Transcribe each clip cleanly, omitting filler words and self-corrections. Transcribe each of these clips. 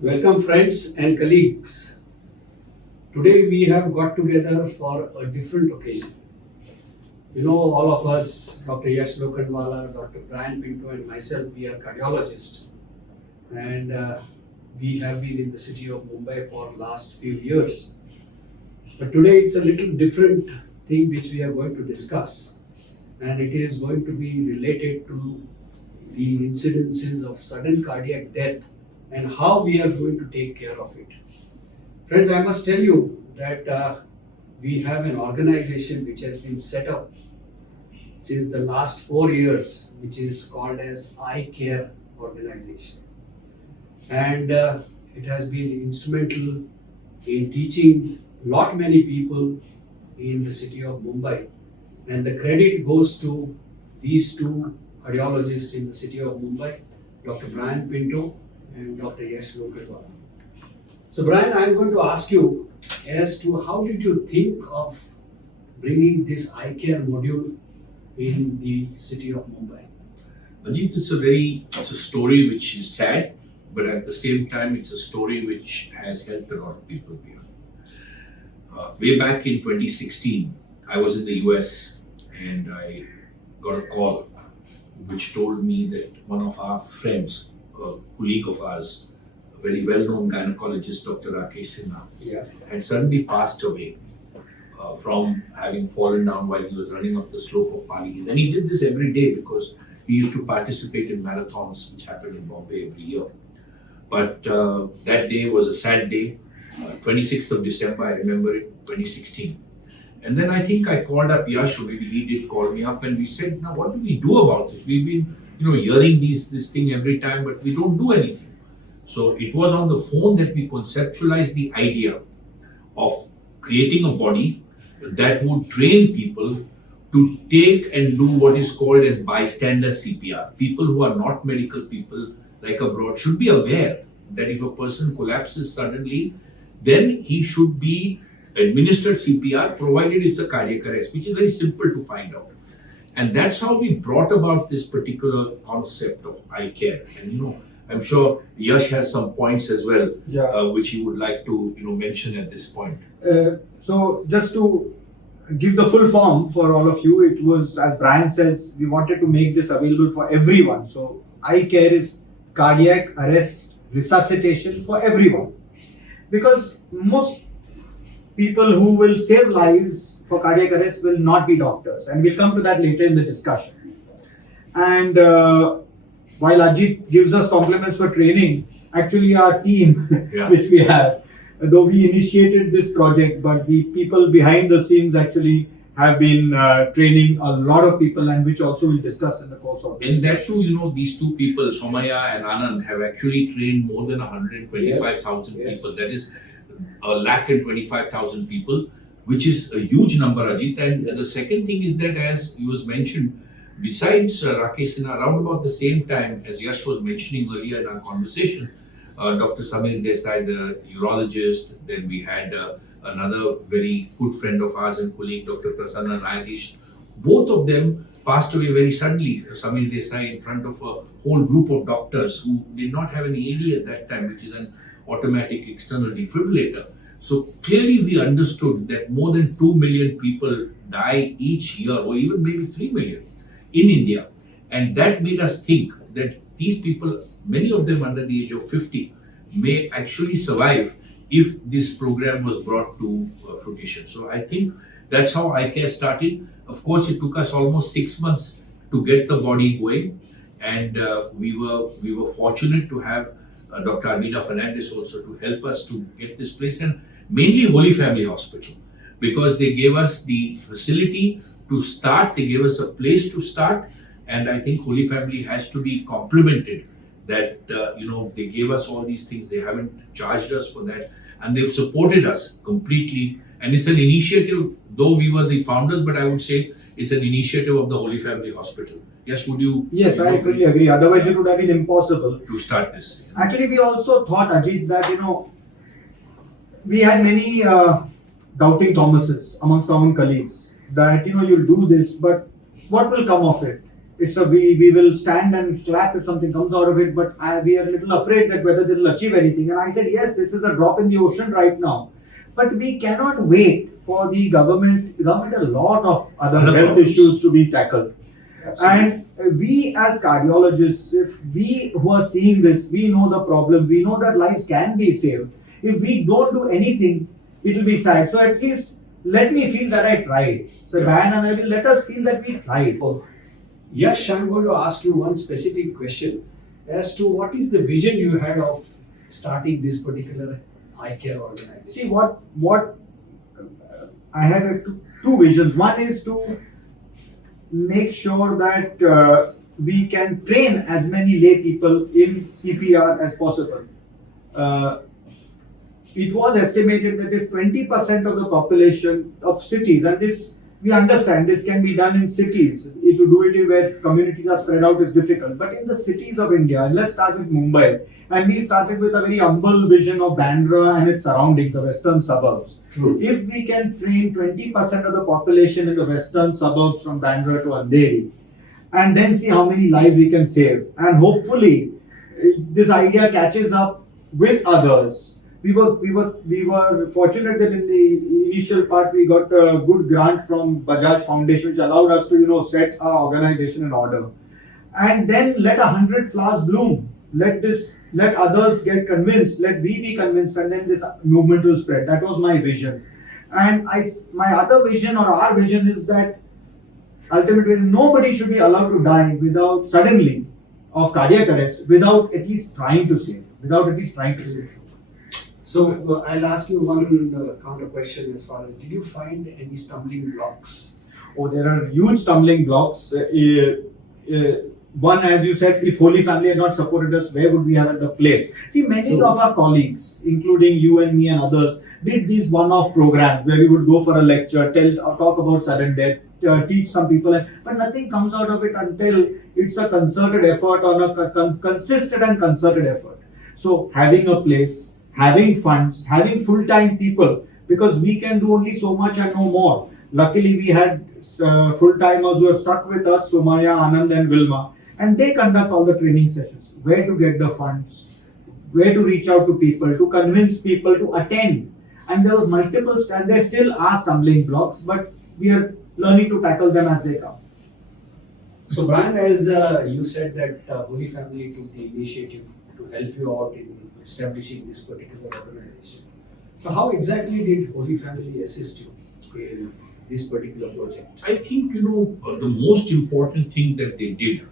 Welcome, friends and colleagues. Today we have got together for a different occasion. You know, all of us, Dr. Yash Lokhandwala, Dr. Brian Pinto, and myself, we are cardiologists, and we have been in the city of Mumbai for last few years. But today it's a little different thing which we are going to discuss, and it is going to be related to the incidences of sudden cardiac death and how we are going to take care of it. Friends, I must tell you that we have an organization which has been set up since the last 4 years, which is called as iCare organization. And it has been instrumental in teaching lot many people in the city of Mumbai. And the credit goes to these two cardiologists in the city of Mumbai, Dr. Brian Pinto and Dr. Yash Lokhandwala. So Brian, I'm going to ask you as to how did you think of bringing this iCare module in the city of Mumbai? Ajit, it's a story which is sad, but at the same time, it's a story which has helped a lot of people here. Way back in 2016, I was in the US and I got a call which told me that one of our friends, a colleague of ours, a very well-known gynecologist, Dr. Rakesh Sinha, had suddenly passed away from having fallen down while he was running up the slope of Pali Hill. And he did this every day because he used to participate in marathons which happened in Bombay every year. But that day was a sad day, 26th of December, I remember it, 2016. And then I think I called up Yash, or maybe he did call me up, and we said, now what do we do about this? We've been, hearing this thing every time, but we don't do anything. So it was on the phone that we conceptualized the idea of creating a body that would train people to take and do what is called as bystander CPR. People who are not medical people like abroad should be aware that if a person collapses suddenly, then he should be administered CPR provided it's a cardiac arrest, which is very simple to find out. And that's how we brought about this particular concept of iCare. And I'm sure Yash has some points as well, which he would like to mention at this point. So just to give the full form for all of you, it was, as Brian says, we wanted to make this available for everyone. So iCare is cardiac arrest resuscitation for everyone, because most people who will save lives for cardiac arrest will not be doctors, and we'll come to that later in the discussion. And while Ajit gives us compliments for training, actually our team, which we have, though we initiated this project, but the people behind the scenes actually have been training a lot of people, and which also we'll discuss in the course of this. And that too, these two people, Somaya and Anand, have actually trained more than 125,000 people. That is 125,000 people, which is a huge number, Ajit. And the second thing is that, as you was mentioned, besides Rakesh Sinha, around about the same time as Yash was mentioning earlier in our conversation, Dr. Samir Desai, the urologist, then we had another very good friend of ours and colleague, Dr. Prasanna Nayagesh. Both of them passed away very suddenly. Samir Desai in front of a whole group of doctors who did not have an AED at that time, which is an automatic external defibrillator. So clearly we understood that more than 2 million people die each year, or even maybe 3 million in India. And that made us think that these people, many of them under the age of 50, may actually survive if this program was brought to fruition. So I think that's how iCare started. Of course, it took us almost 6 months to get the body going, and we were fortunate to have Dr. Armina Fernandez also to help us to get this place, and mainly Holy Family Hospital, because they gave us the facility to start, they gave us a place to start, and I think Holy Family has to be complimented that they gave us all these things. They haven't charged us for that, and they've supported us completely. And it's an initiative, though we were the founders, but I would say it's an initiative of the Holy Family Hospital. Yes, would you? Yes, I fully agree. Otherwise, it would have been impossible to start this. Actually, we also thought, Ajit, that we had many doubting Thomases amongst our own colleagues that you'll do this, but what will come of it? we will stand and clap if something comes out of it, but we are a little afraid that whether they will achieve anything. And I said, yes, this is a drop in the ocean right now, but we cannot wait for the government a lot of other Other health problems. issues to be tackled. Absolutely. And we as cardiologists, if we who are seeing this, we know the problem, we know that lives can be saved. If we don't do anything, it will be sad. So at least let me feel that I tried. So Yeah. Brian and I will let us feel that we tried. Oh, Yash, I'm going to ask you one specific question as to what is the vision you had of starting this particular eye care organization. See what I had two visions. One is to make sure that we can train as many lay people in CPR as possible. It was estimated that if 20% of the population of cities, and this we understand this can be done in cities, to do it where communities are spread out is difficult, but in the cities of India, and let's start with Mumbai, and we started with a very humble vision of Bandra and its surroundings, the western suburbs. True. If we can train 20% of the population in the western suburbs from Bandra to Andheri, and then see how many lives we can save, and hopefully this idea catches up with others. We were fortunate that in the initial part we got a good grant from Bajaj Foundation, which allowed us to set our organization in order, and then let 100 flowers bloom. Let others get convinced. Let we be convinced, and then this movement will spread. That was my vision, and my other vision or our vision is that ultimately nobody should be allowed to die without suddenly of cardiac arrest without at least trying to save. So I'll ask you one counter question as far as, did you find any stumbling blocks? Oh, there are huge stumbling blocks. One, as you said, if Holy Family had not supported us, where would we have at the place? See, many True. of our colleagues, including you and me and others, did these one-off programs where we would go for a lecture, talk about sudden death, teach some people, but nothing comes out of it until it's a concerted effort on a consistent and concerted effort. So having a place, having funds, having full-time people, because we can do only so much and no more. Luckily, we had full-timers who have stuck with us, Sumaya, Anand and Vilma, and they conduct all the training sessions. Where to get the funds, where to reach out to people, to convince people to attend. And there were multiple, and there still are stumbling blocks, but we are learning to tackle them as they come. So Brian, as you said that Holy Family took the initiative to help you out in establishing this particular organization. So how exactly did Holy Family assist you in this particular project? I think, the most important thing that they did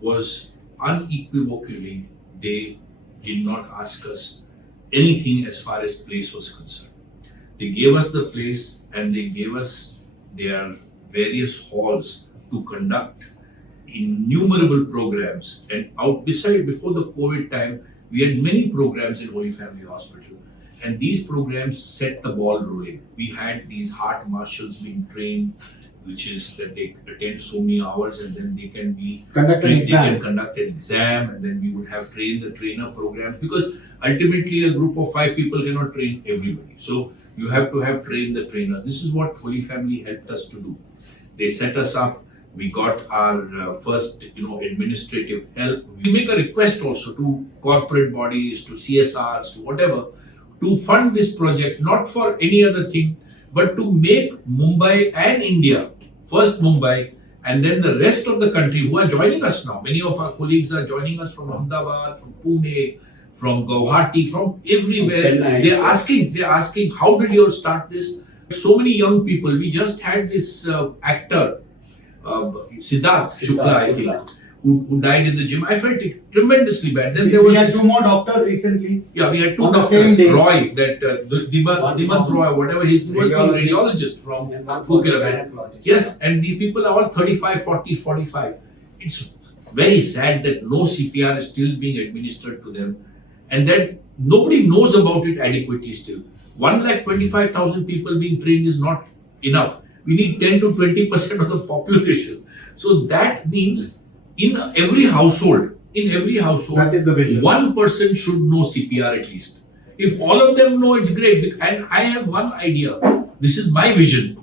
was unequivocally, they did not ask us anything as far as place was concerned. They gave us the place and they gave us their various halls to conduct innumerable programs. And before the COVID time, we had many programs in Holy Family Hospital. And these programs set the ball rolling. We had these heart marshals being trained, which is that they attend so many hours and then they can be Conduct an they exam. can conduct an exam, and then we would have train the trainer programs, because ultimately a group of 5 people cannot train everybody. So you have to have trained the trainers. This is what Holy Family helped us to do. They set us up. We got our first, administrative help. We make a request also to corporate bodies, to CSRs, to whatever, to fund this project, not for any other thing, but to make Mumbai and India, first Mumbai, and then the rest of the country who are joining us now. Many of our colleagues are joining us from Ahmedabad, from Pune, from Guwahati, from everywhere. Chennai. They're asking, how did you all start this? So many young people. We just had this actor, Siddharth Shukla, I think, Shukla. who died in the gym. I felt it tremendously bad. Then there We was had 2 more doctors recently. yeah, we had 2 on the same doctors. day. Roy, that One Dimant from Roy, whatever he was, a radiologist. radiologist from And one for the Fukiravel. gynecologist. Yes, and the people are all 35, 40, 45. It's very sad that no CPR is still being administered to them, and that nobody knows about it adequately still. 1,25,000 people being trained is not enough. We need 10 to 20% of the population. So that means in every household, That is the vision. one person should know CPR at least. If all of them know, it's great. And I have one idea. This is my vision.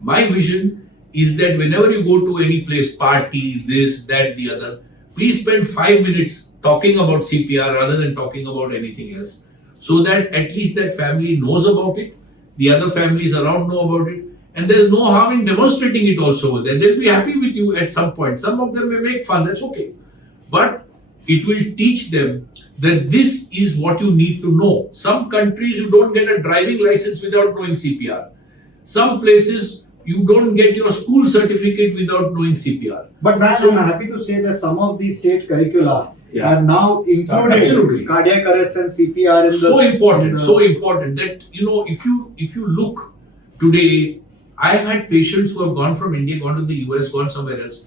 My vision is that whenever you go to any place, party, this, that, the other, please spend 5 minutes talking about CPR rather than talking about anything else, so that at least that family knows about it, the other families around know about it, and there's no harm in demonstrating it also over there. They'll be happy with you at some point. Some of them may make fun, that's okay. But it will teach them that this is what you need to know. Some countries you don't get a driving license without knowing CPR. Some places you don't get your school certificate without knowing CPR. But Brian, I'm happy to say that some of these state curricula Yeah. are now included Absolutely. cardiac arrest and CPR in So important, in the- so important that if you look today, I have had patients who have gone from India, gone to the US, gone somewhere else,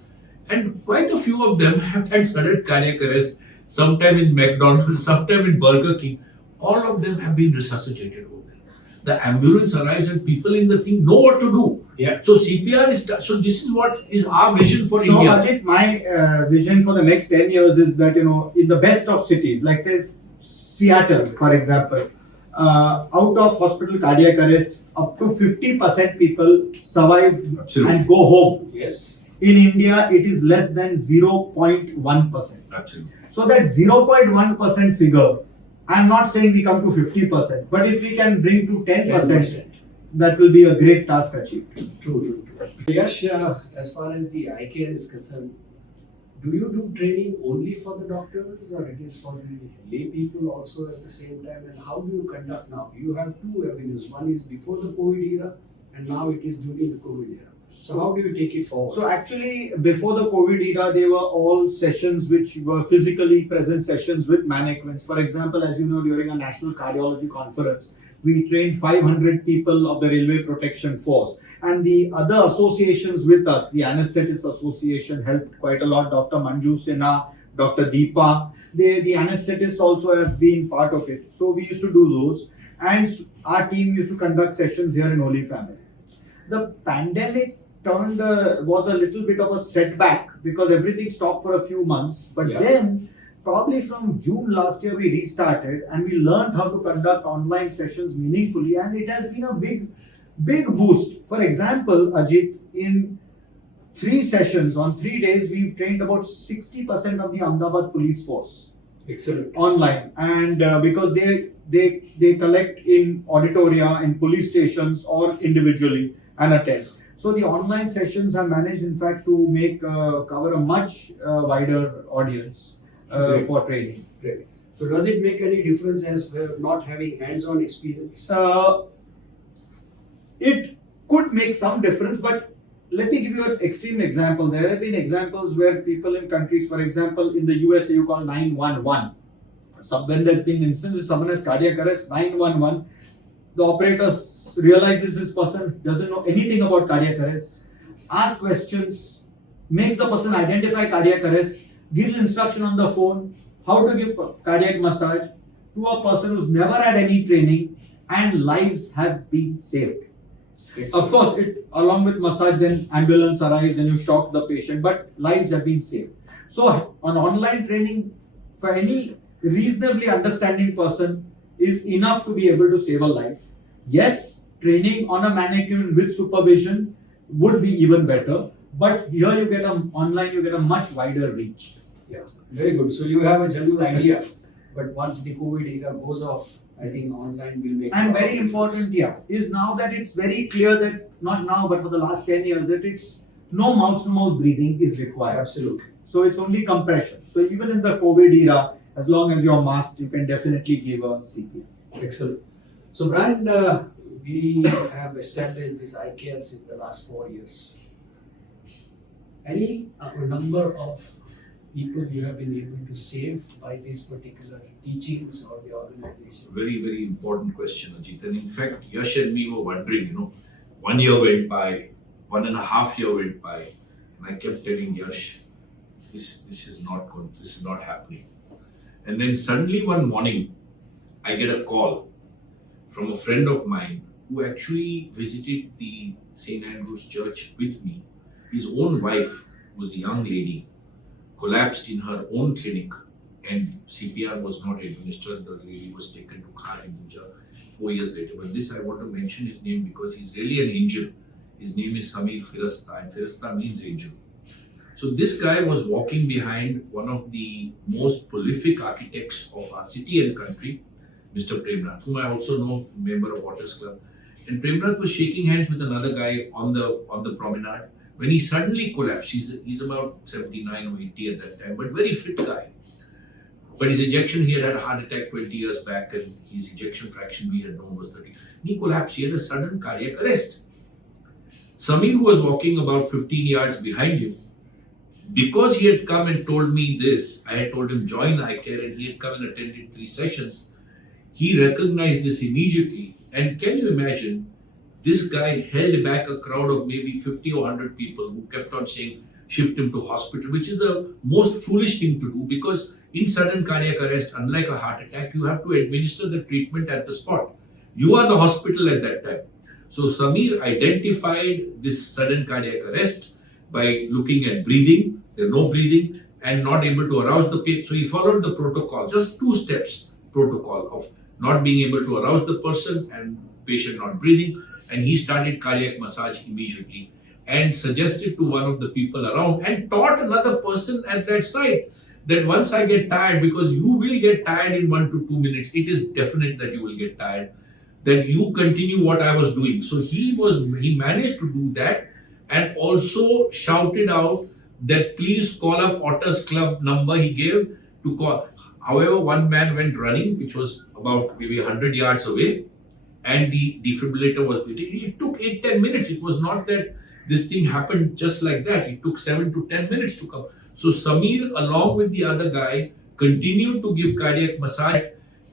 and quite a few of them have had sudden cardiac arrest, sometime in McDonald's, sometime in Burger King. All of them have been resuscitated over there. The ambulance arrives and people in the thing know what to do. Yeah. So CPR is, so this is what is our vision for So India. Ajit, my vision for the next 10 years is that, in the best of cities, like say Seattle, for example, out of hospital cardiac arrest, up to 50% people survive Absolutely. and go home. Yes. In India, it is less than 0.1%. Absolutely. So that 0.1% figure, I'm not saying we come to 50%, but if we can bring to 10%, that will be a great task achieved. True. Yash, as far as the eye care is concerned, do you do training only for the doctors or it is for the lay people also at the same time? And how do you conduct now? You have two avenues. One is before the COVID era and now it is during the COVID era. So how do you take it forward? So actually, before the COVID era, they were all sessions which were physically present sessions with mannequins. For example, as you know, during a national cardiology conference, we trained 500 people of the Railway Protection Force. And the other associations with us, the Anesthetists Association helped quite a lot. Dr. Manju Sinha, Dr. Deepa, the anesthetists also have been part of it. So we used to do those. And our team used to conduct sessions here in Holy Family. The pandemic was a little bit of a setback because everything stopped for a few months. But Yeah. then, probably from June last year, we restarted and we learned how to conduct online sessions meaningfully, and it has been a big boost. For example, Ajit, in 3 sessions on 3 days, we've trained about 60% of the Ahmedabad police force Excellent. online, and because they collect in auditoria, in police stations, or individually and attend. So the online sessions have managed, in fact, to make cover a much wider audience Great. for training. Great. So does it make any difference as we're not having hands-on experience? It could make some difference, but let me give you an extreme example. There have been examples where people in countries, for example, in the USA, you call 911. When there's been instances, someone has cardiac arrest, 911, the operator realizes this person doesn't know anything about cardiac arrest, asks questions, makes the person identify cardiac arrest, gives instruction on the phone how to give cardiac massage to a person who's never had any training, and lives have been saved. Of course, along with massage, then ambulance arrives and you shock the patient, but lives have been saved. So, an online training for any reasonably understanding person is enough to be able to save a life. Yes, training on a mannequin with supervision would be even better, but here you get a much wider reach. Yeah, very good. So you have a general idea, but once the COVID era goes off, I think online will make. And a lot very of difference. important, is now that it's very clear that, not now, but for the last 10 years, that it's no mouth-to-mouth breathing is required. Absolutely. So it's only compression. So even in the COVID era, as long as you're masked, you can definitely give a CPR. Excellent. So Brian, we have established this eye care since the last 4 years. Any number of people you have been able to save by these particular teachings or the organizations? Very, very important question, Ajit. And in fact, Yash and me were wondering, 1 year went by, 1.5 years went by, and I kept telling Yash, this is not happening. And then suddenly one morning, I get a call from a friend of mine who actually visited the St. Andrew's Church with me. His own wife was a young lady, collapsed in her own clinic, and CPR was not administered. The lady was taken to Khar in Hinja 4 years later. But this I want to mention his name because he's really an angel. His name is Samir Firasta, and Firasta means angel. So this guy was walking behind one of the most prolific architects of our city and country, Mr. Premnath, whom I also know, member of Waters Club. And Premnath was shaking hands with another guy on the promenade when he suddenly collapsed. He's about 79 or 80 at that time, but very fit guy. But his ejection, he had a heart attack 20 years back, and his ejection fraction we had known was 30. He collapsed. He had a sudden cardiac arrest. Samir, who was walking about 15 yards behind him, because he had come and told me this, I had told him join iCare, and he had come and attended 3 sessions. He recognized this immediately. And can you imagine, this guy held back a crowd of maybe 50 or 100 people who kept on saying, shift him to hospital, which is the most foolish thing to do, because in sudden cardiac arrest, unlike a heart attack, you have to administer the treatment at the spot. You are the hospital at that time. So Samir identified this sudden cardiac arrest by looking at breathing, there's no breathing, and not able to arouse the patient. So he followed the protocol, just 2 steps protocol of not being able to arouse the person and patient not breathing, and he started cardiac massage immediately and suggested to one of the people around and taught another person at that site that once I get tired, because you will get tired in 1 to 2 minutes, it is definite that you will get tired, that you continue what I was doing. So he managed to do that, and also shouted out that please call up Waters Club number he gave to call. However, one man went running, which was about maybe 100 yards away, and the defibrillator was waiting. It took 8-10 minutes. It was not that this thing happened just like that. It took 7 to 10 minutes to come. So Samir, along with the other guy, continued to give cardiac massage,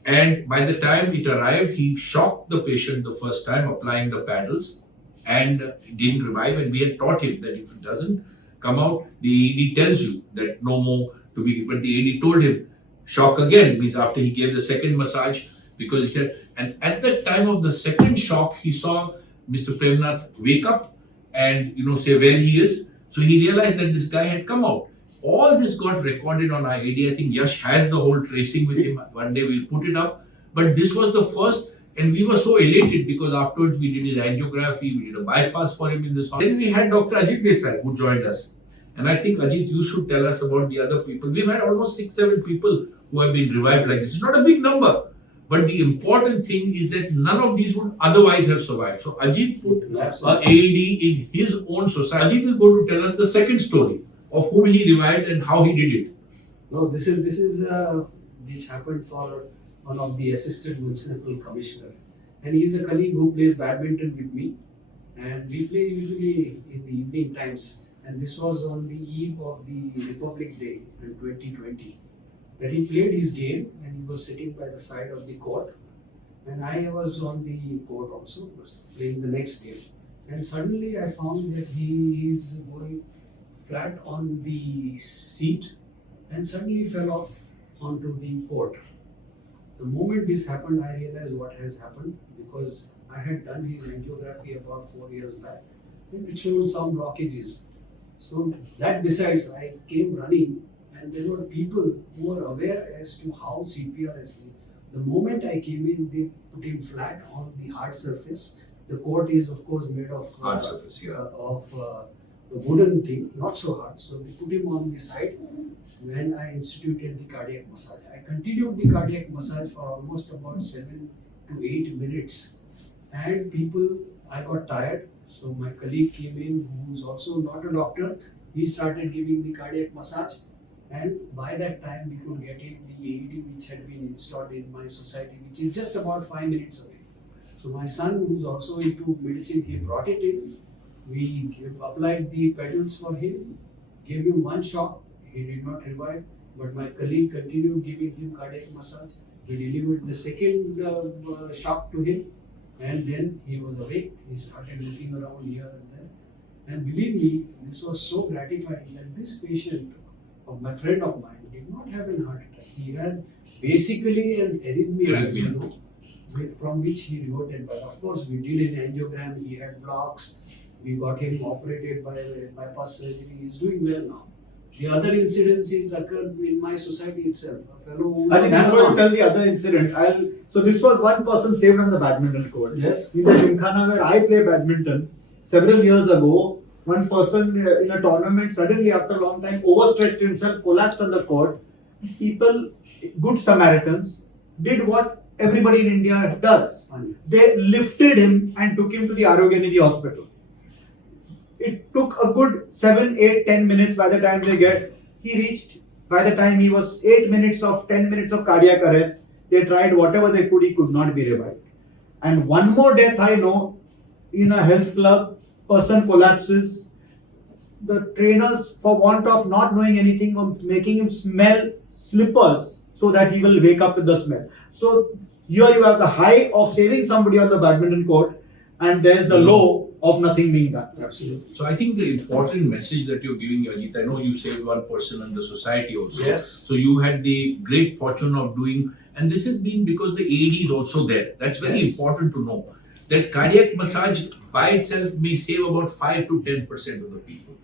and by the time it arrived, he shocked the patient the first time, applying the paddles, and it didn't revive. And we had taught him that if it doesn't come out, the AED tells you that no more to be. But the AED told him, shock again, means after he gave the second massage, because he had, and at the time of the second shock, he saw Mr. Premnath wake up and say where he is. So he realized that this guy had come out. All this got recorded on IAD. I think Yash has the whole tracing with him. One day we'll put it up. But this was the first, and we were so elated because afterwards we did his angiography, we did a bypass for him in this hospital. Then we had Dr. Ajit Desai who joined us. And I think, Ajit, you should tell us about the other people. We've had almost 6-7 people who have been revived like this. It's not a big number. But the important thing is that none of these would otherwise have survived. So Ajit put AED in his own society. Ajit is going to tell us the second story of whom he revived and how he did it. No, this which happened for one of the assistant municipal commissioner, and he is a colleague who plays badminton with me, and we play usually in the evening times. And this was on the eve of the Republic Day in 2020. That he played his game and he was sitting by the side of the court, and I was on the court also playing the next game. And suddenly I found that he is going flat on the seat and suddenly fell off onto the court. The moment this happened, I realized what has happened, because I had done his angiography about 4 years back and it showed some blockages. So that besides, I came running, and there were people who were aware as to how CPR is done. The moment I came in, they put him flat on the hard surface. The court is of course made of Hard surface, yeah. a wooden thing, not so hard. So they put him on the side when I instituted the cardiac massage. I continued the cardiac massage for almost about 7 to 8 minutes. And I got tired. So my colleague came in, who is also not a doctor. He started giving the cardiac massage. And by that time, we could get in the AED which had been installed in my society, which is just about 5 minutes away. So my son, who's also into medicine, he brought it in. We applied the pedals for him, gave him 1 shock. He did not revive, but my colleague continued giving him cardiac massage. We delivered the second shock to him, and then he was awake. He started looking around here and there. And believe me, this was so gratifying that this patient, my friend of mine, did not have a heart attack. He had basically an arrhythmia, from which he reverted. But of course, we did his angiogram. He had blocks. We got him operated by bypass surgery. He's doing well now. The other incidents occurred in my society itself. A fellow who I think before you tell the other incident, so this was one person saved on the badminton court. Yes. In the Gymkhana where I play badminton, several years ago, one person in a tournament suddenly after a long time overstretched himself, collapsed on the court. People, good Samaritans, did what everybody in India does. They lifted him and took him to the Arogya Nidhi hospital. It took a good 7, 8, 10 minutes by the time he reached, by the time he was 8 minutes of 10 minutes of cardiac arrest, they tried whatever they could, he could not be revived. And one more death I know, in a health club, person collapses, the trainers, for want of not knowing anything, were making him smell slippers so that he will wake up with the smell. So here you have the high of saving somebody on the badminton court, and there's the low of nothing being done. Absolutely. So I think the important message that you're giving, Ajit, I know you saved one person in the society also. Yes. So you had the great fortune of doing, and this has been because the AED is also there. That's very Yes. important to know. That cardiac massage by itself may save about 5 to 10% of the people,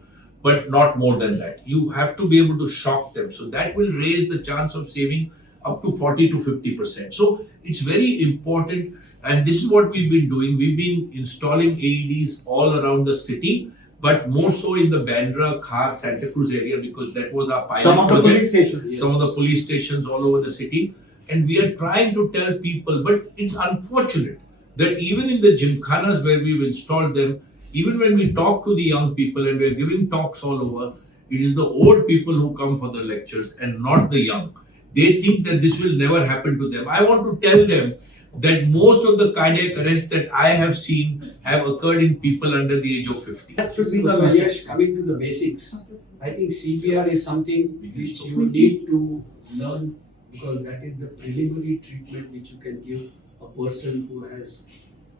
but not more than that. You have to be able to shock them. So that will raise the chance of saving up to 40 to 50%. So it's very important, and this is what we've been doing. We've been installing AEDs all around the city, but more so in the Bandra, Khar, Santa Cruz area, because that was our pilot Some of the project. police stations. Some of the police stations all over the city, and we are trying to tell people, but it's unfortunate that even in the gymkhanas where we've installed them, even when we talk to the young people and we're giving talks all over, it is the old people who come for the lectures and not the young. They think that this will never happen to them. I want to tell them that most of the cardiac arrests that I have seen have occurred in people under the age of 50. That should be So, the message. Yash, coming to the basics, I think CPR is something which you need to learn, because that is the preliminary treatment which you can give a person who has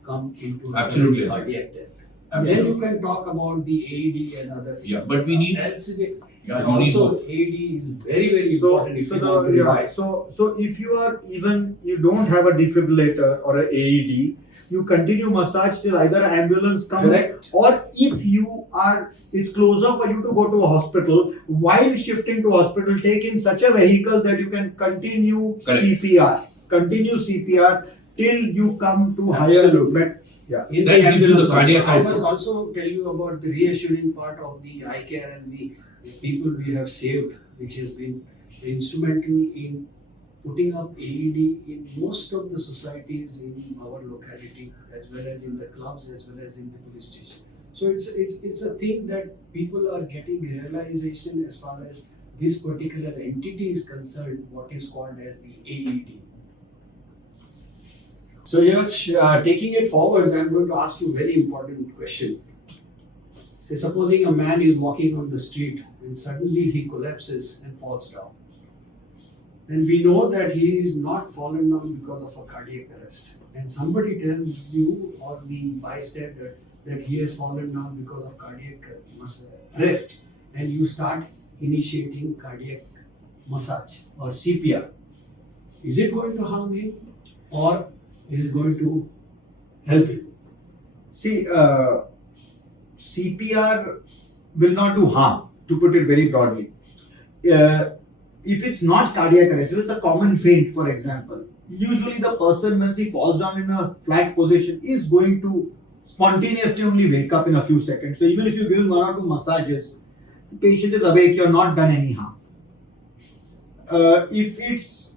come into Absolutely. sudden cardiac death. Then Absolutely. you can talk about the AED and other. Yeah, but we need- LCD. Yeah, And you need also, both. AED is very, very important if you want to revive. So if you are even, you don't have a defibrillator or a AED, you continue massage till either ambulance comes, Correct. or if you are, it's closer for you to go to a hospital. While shifting to hospital, take in such a vehicle that you can continue Correct. CPR till you come to higher. Absolutely. Yeah. In That the gives you the ambulance cardiac also. I must output. also tell you about the reassuring part of the eye care and the people we have saved, which has been instrumental in putting up AED in most of the societies in our locality, as well as in the clubs, as well as in the police station. So it's a thing that people are getting realization as far as this particular entity is concerned, what is called as the AED. So yes, taking it forwards, I'm going to ask you a very important question. Say, supposing a man is walking on the street and suddenly he collapses and falls down. And we know that he is not fallen down because of a cardiac arrest. And somebody tells you or the bystander that he has fallen down because of cardiac arrest, and you start initiating cardiac massage or CPR. Is it going to harm him, or is it going to help him? See, CPR will not do harm, to put it very broadly. If it's not cardiac arrest, if it's a common faint, for example, usually the person, once he falls down in a flat position, is going to spontaneously only wake up in a few seconds. So even if you give him 1 or 2 massages, the patient is awake, you're not done any harm. If it's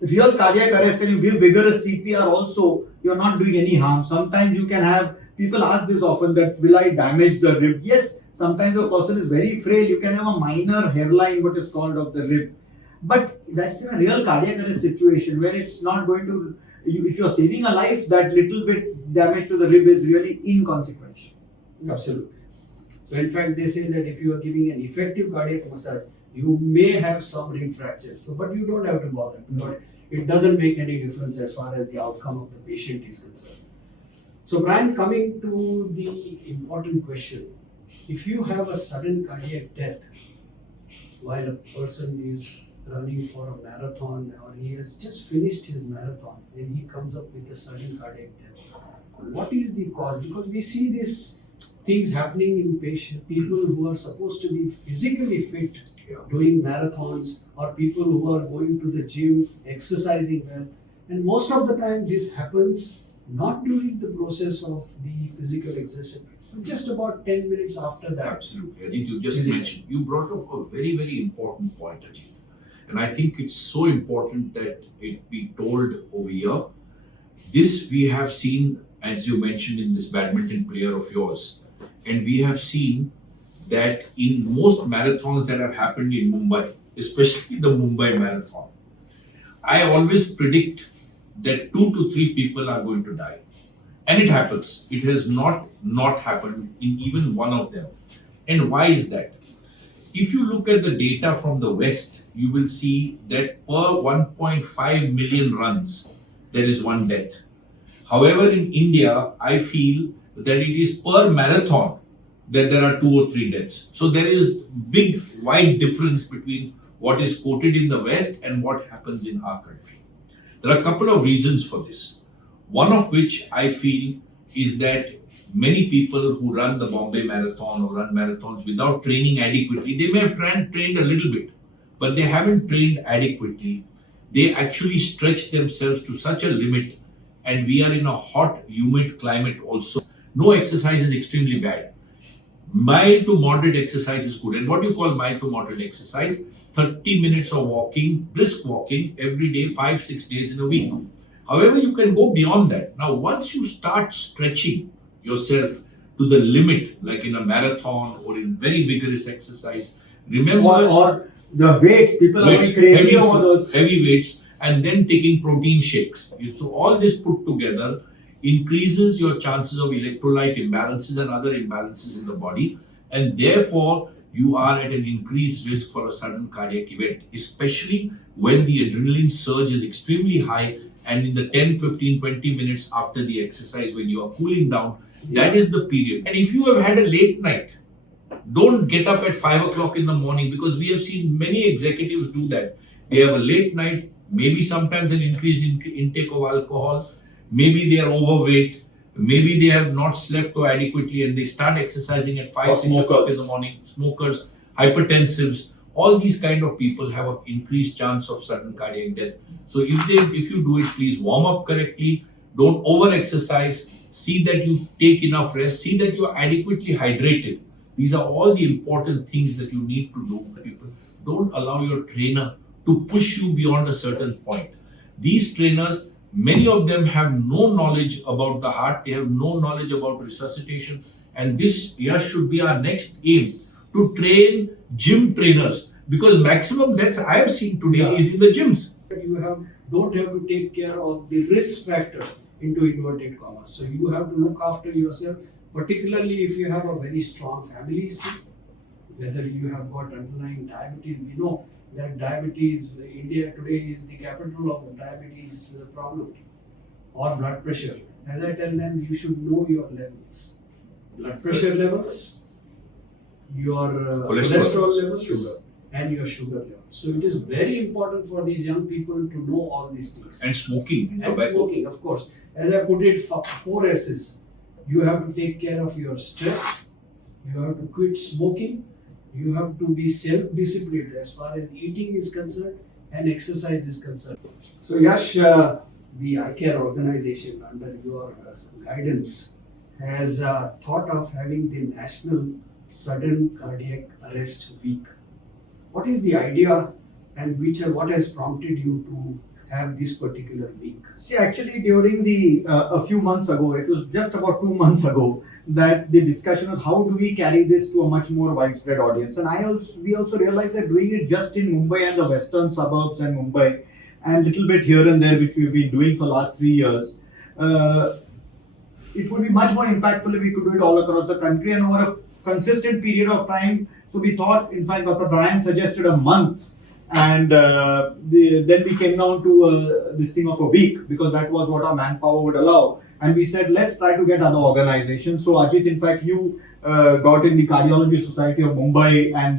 real cardiac arrest and you give vigorous CPR also, you're not doing any harm. Sometimes you can have, people ask this often, that will I damage the rib? Yes, sometimes the person is very frail, you can have a minor hairline, what is called, of the rib. But that's in a real cardiac arrest situation where it's not going to, if you're saving a life, that little bit damage to the rib is really inconsequential. Absolutely. So in fact, they say that if you are giving an effective cardiac massage, you may have some rib fractures. So, but you don't have to bother, because it doesn't make any difference as far as the outcome of the patient is concerned. So, Brian, coming to the important question, if you have a sudden cardiac death while a person is running for a marathon, or he has just finished his marathon and he comes up with a sudden cardiac death, what is the cause? Because we see these things happening in people who are supposed to be physically fit, doing marathons, or people who are going to the gym, exercising well. And most of the time this happens not during the process of the physical exertion, but just about 10 minutes after that. Absolutely. Ajit, you just Physical. mentioned, you brought up a very, very important point, Ajit. And I think it's so important that it be told over here. This we have seen, as you mentioned, in this badminton player of yours. And we have seen that in most marathons that have happened in Mumbai, especially the Mumbai marathon, I always predict that 2 to 3 people are going to die. And it happens. It has not happened in even one of them. And why is that? If you look at the data from the West, you will see that per 1.5 million runs, there is one death. However, in India, I feel that it is per marathon that there are 2 or 3 deaths. So there is big, wide difference between what is quoted in the West and what happens in our country. There are a couple of reasons for this. One of which I feel is that many people who run the Bombay Marathon or run marathons without training adequately, they may have trained a little bit, but they haven't trained adequately. They actually stretch themselves to such a limit, and we are in a hot, humid climate also. No exercise is extremely bad. Mild to moderate exercise is good. And what do you call mild to moderate exercise? 30 minutes of walking, brisk walking every day, 5-6 days in a week. However, you can go beyond that. Now, once you start stretching yourself to the limit, like in a marathon or in very vigorous exercise, remember Or the weights, people are going crazy over those. heavy weights, and then taking protein shakes. So all this put together increases your chances of electrolyte imbalances and other imbalances in the body, and therefore you are at an increased risk for a sudden cardiac event, especially when the adrenaline surge is extremely high, and in the 10, 15, 20 minutes after the exercise when you are cooling down, that is the period. And if you have had a late night, don't get up at 5 o'clock in the morning, because we have seen many executives do that. They have a late night, maybe sometimes an increased intake of alcohol, maybe they are overweight, maybe they have not slept adequately, and they start exercising at 5, 6 o'clock in the morning. Smokers, hypertensives, all these kind of people have an increased chance of sudden cardiac death. So if you do it, please warm up correctly, don't over exercise, see that you take enough rest, see that you are adequately hydrated. These are all the important things that you need to do. People, don't allow your trainer to push you beyond a certain point. These trainers, many of them have no knowledge about the heart, they have no knowledge about resuscitation, and this should be our next aim, to train gym trainers, because maximum deaths I have seen today is in the gyms. You don't have to take care of the risk factors into inverted commas. So you have to look after yourself, particularly if you have a very strong family history, whether you have got underlying diabetes. We know that diabetes, India today is the capital of diabetes problem, or blood pressure. As I tell them, you should know your levels, blood pressure levels, your cholesterol levels, sugar, and your sugar levels. So it is very important for these young people to know all these things. and smoking, And tobacco. smoking, of course. As I put it, 4 S's. You have to take care of your stress. You have to quit smoking. You have to be self-disciplined as far as eating is concerned and exercise is concerned. So Yash, the iCare organization under your guidance has thought of having the National Sudden Cardiac Arrest Week. What is the idea, and what has prompted you to have this particular week? See, actually, during a few months ago, it was just about 2 months ago, that the discussion was how do we carry this to a much more widespread audience. And we also realized that doing it just in Mumbai and the western suburbs and Mumbai, and little bit here and there, which we've been doing for the last 3 years, it would be much more impactful if we could do it all across the country and over a consistent period of time. So we thought, in fact, Dr. Brian suggested a month, and then we came down to this thing of a week, because that was what our manpower would allow. And we said, let's try to get other organizations. So Ajit, in fact, you got in the Cardiology Society of Mumbai, and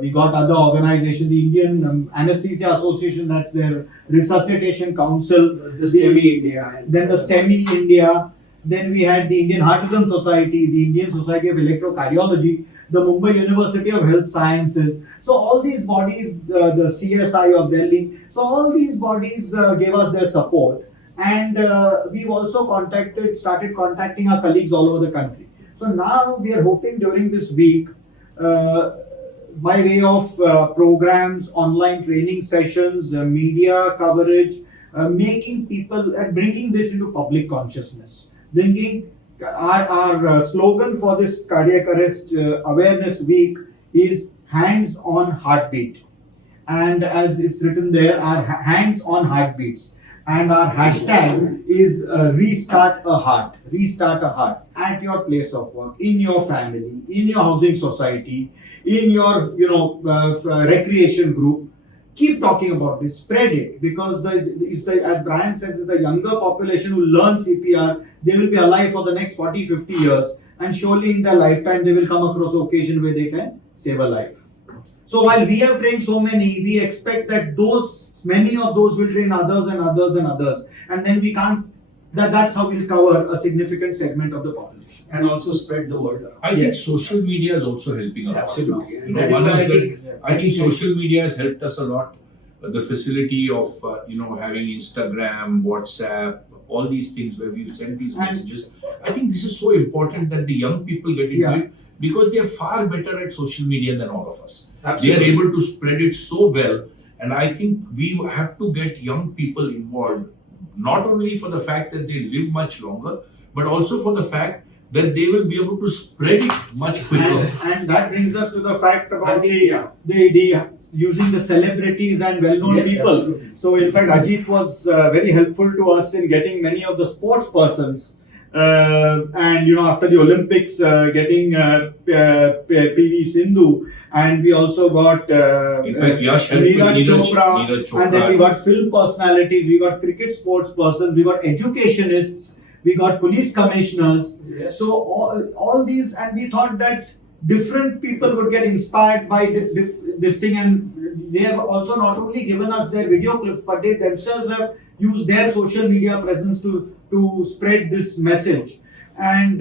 we got other organizations, the Indian Anesthesia Association, that's their Resuscitation Council. The STEMI India. Then the STEMI India. Then we had the Indian Heart Rhythm Society, the Indian Society of Electrocardiology, the Mumbai University of Health Sciences. So all these bodies, the CSI of Delhi, so all these bodies gave us their support. and we've also started contacting our colleagues all over the country. So now we are hoping during this week, by way of programs, online training sessions, media coverage, making people and bringing this into public consciousness, bringing our slogan for this cardiac arrest awareness week is hands on heartbeat, and as it's written there, our hands on heartbeats, and our hashtag is restart a heart at your place of work, in your family, in your housing society, in your recreation group. Keep talking about this, spread it, because as Brian says, is the younger population who learn CPR. They will be alive for the next 40-50 years, and surely in their lifetime they will come across an occasion where they can save a life. So while we have trained so many, we expect that many of those will train others and others and others, and then we can't. That's how we'll cover a significant segment of the population. And also spread the word around. I think social media is also helping a lot. Absolutely. You know, one is that I think social media has helped us a lot. The facility of having Instagram, WhatsApp, all these things where we've sent these messages. I think this is so important that the young people get into it, because they are far better at social media than all of us. Absolutely. They are able to spread it so well, and I think we have to get young people involved, not only for the fact that they live much longer, but also for the fact that they will be able to spread it much quicker. And that brings us to the fact about the using the celebrities and well-known people. Absolutely. So in fact, Ajit was very helpful to us in getting many of the sports persons. And after the Olympics, getting PV Sindhu, and we also got In fact, Yash helped with Neeraj Neeraj Chopra. and then we got film personalities, we got cricket sports persons, we got educationists, we got police commissioners. Yes. So all these, and we thought that different people would get inspired by this thing, and they have also not only given us their video clips, but they themselves have used their social media presence to spread this message. And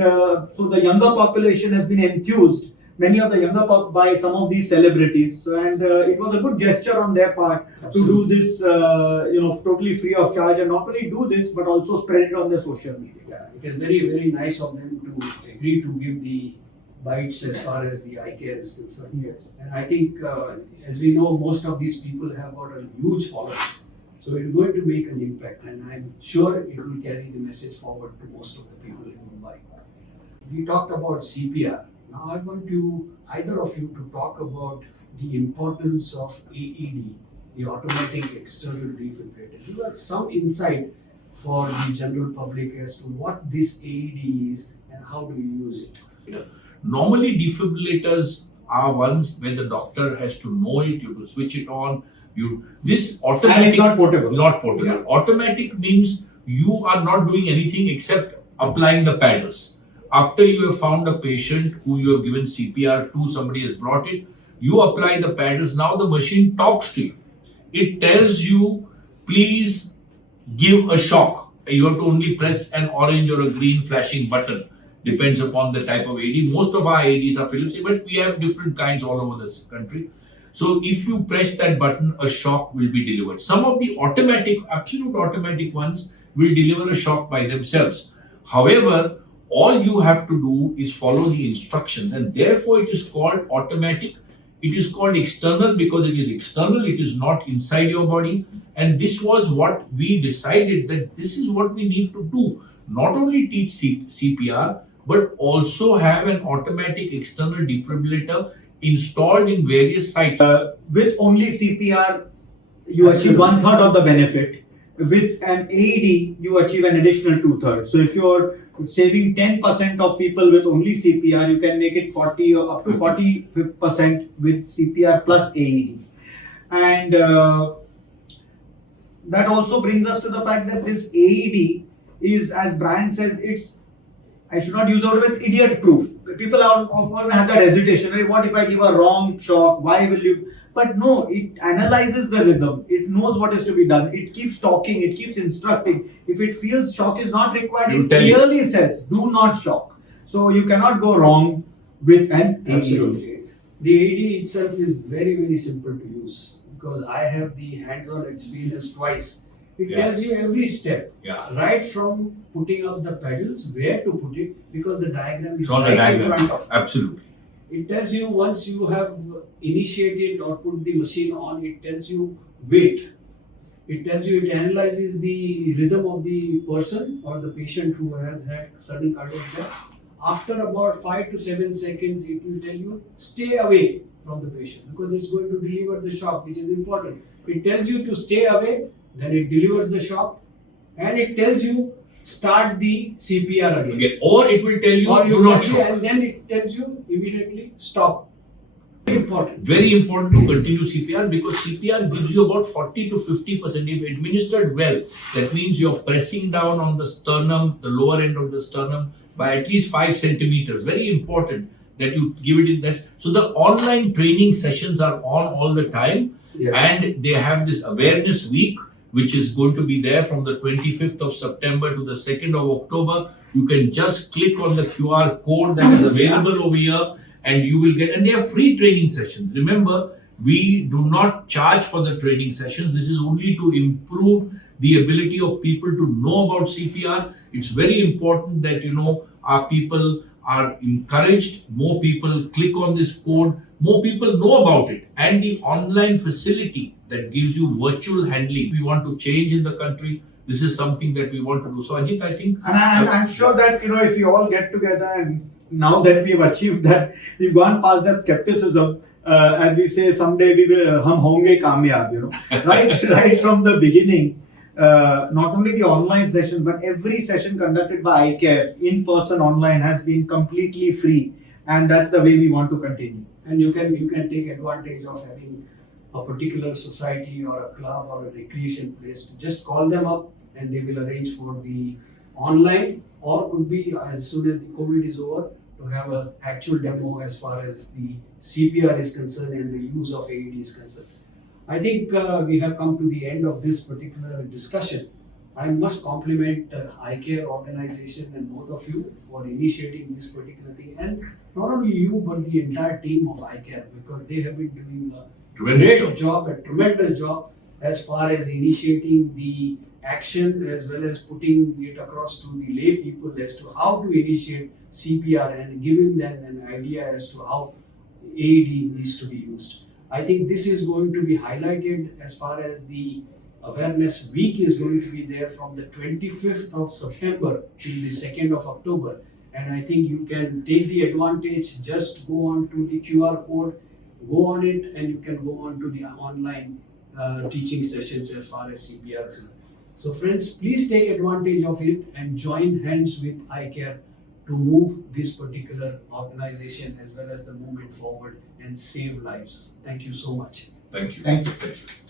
so the younger population has been enthused, many of the younger by some of these celebrities, and it was a good gesture on their part to do this totally free of charge, and not only do this but also spread it on their social media. Yeah, it is very, very nice of them to agree to give the bites as far as the eye care is concerned. Yes. And I think, as we know, most of these people have got a huge following. So it's going to make an impact, and I'm sure it will carry the message forward to most of the people in Mumbai. We talked about CPR. Now I want either of you to talk about the importance of AED, the automatic external defibrillator. Give us some insight for the general public as to what this AED is and how do you use it. Normally, defibrillators are ones where the doctor has to know it, you have to switch it on. This automatic, And it's not portable. Not portable. Yeah. Automatic means you are not doing anything except applying the paddles. After you have found a patient who you have given CPR to, somebody has brought it, you apply the paddles. Now the machine talks to you. It tells you, please give a shock. You have to only press an orange or a green flashing button. Depends upon the type of AED. Most of our AEDs are Philips, but we have different kinds all over this country. So if you press that button, a shock will be delivered. Some of the absolute automatic ones will deliver a shock by themselves. However, all you have to do is follow the instructions, and therefore it is called automatic. It is called external because it is external, it is not inside your body. And this was what we decided, that this is what we need to do. Not only teach CPR, but also have an automatic external defibrillator installed in various sites. With only CPR, you achieve 1/3 of the benefit. With an AED, you achieve an additional 2/3. So if you're saving 10% of people with only CPR, you can make it 40 or up to 40% with CPR plus AED. And that also brings us to the fact that this AED is, as Brian says, I should not use the word, it's idiot proof. People often have that hesitation, right? What if I give a wrong shock? Why will you? But no, it analyzes the rhythm. It knows what is to be done. It keeps talking. It keeps instructing. If it feels shock is not required, it clearly says, do not shock. So you cannot go wrong with an AED. Absolutely. The AED itself is very, very simple to use because I have the hands-on experience twice It Yeah. tells you every step, Yeah. right from putting up the pedals, where to put it, because the diagram is It's on the right in diagram. front of you. Absolutely. It tells you once you have initiated or put the machine on, it tells you wait. It tells you, it analyzes the rhythm of the person or the patient who has had sudden cardiac death. After about 5 to 7 seconds, it will tell you stay away from the patient because it's going to deliver the shock, which is important. It tells you to stay away, then it delivers the shock, and it tells you start the CPR again. Again, or it will tell you Or do not can say, shock. and then it tells you immediately stop. Very important. Very important to continue CPR because CPR gives you about 40 to 50%. If administered well, that means you're pressing down on the sternum, the lower end of the sternum, by at least 5 centimeters. Very important that you give it in that. So the online training sessions are on all the time, Yes. and they have this awareness week, which is going to be there from the 25th of September to the 2nd of October. You can just click on the QR code that is available over here, and you will get, and they are free training sessions. Remember, we do not charge for the training sessions. This is only to improve the ability of people to know about CPR. It's very important that our people are encouraged. More people click on this code. More people know about it, and the online facility that gives you virtual handling. We want to change in the country. This is something that we want to do. So, Ajit, I think. And I'm sure that if you all get together, and now that we have achieved that, we've gone past that skepticism. As we say, someday we will hum honge kamyab. Right from the beginning. Not only the online session, but every session conducted by iCare, in person, online, has been completely free, and that's the way we want to continue. And you can take advantage of having a particular society or a club or a recreation place. Just call them up and they will arrange for the online, or could be as soon as the COVID is over, to have an actual demo as far as the CPR is concerned and the use of AED is concerned. I think we have come to the end of this particular discussion. I must compliment iCare organization and both of you for initiating this particular thing, and not only you but the entire team of iCare, because they have been doing a Tremendous great job, a tremendous job as far as initiating the action as well as putting it across to the lay people as to how to initiate CPR and giving them an idea as to how AED needs to be used. I think this is going to be highlighted as far as the awareness week is going to be there from the 25th of September till the 2nd of October. And I think you can take the advantage, just go on to the QR code, go on it, and you can go on to the online teaching sessions as far as CPR is concerned. So friends, please take advantage of it and join hands with iCare to move this particular organization as well as the movement forward and save lives. Thank you so much. Thank you. Thank you. Thank you.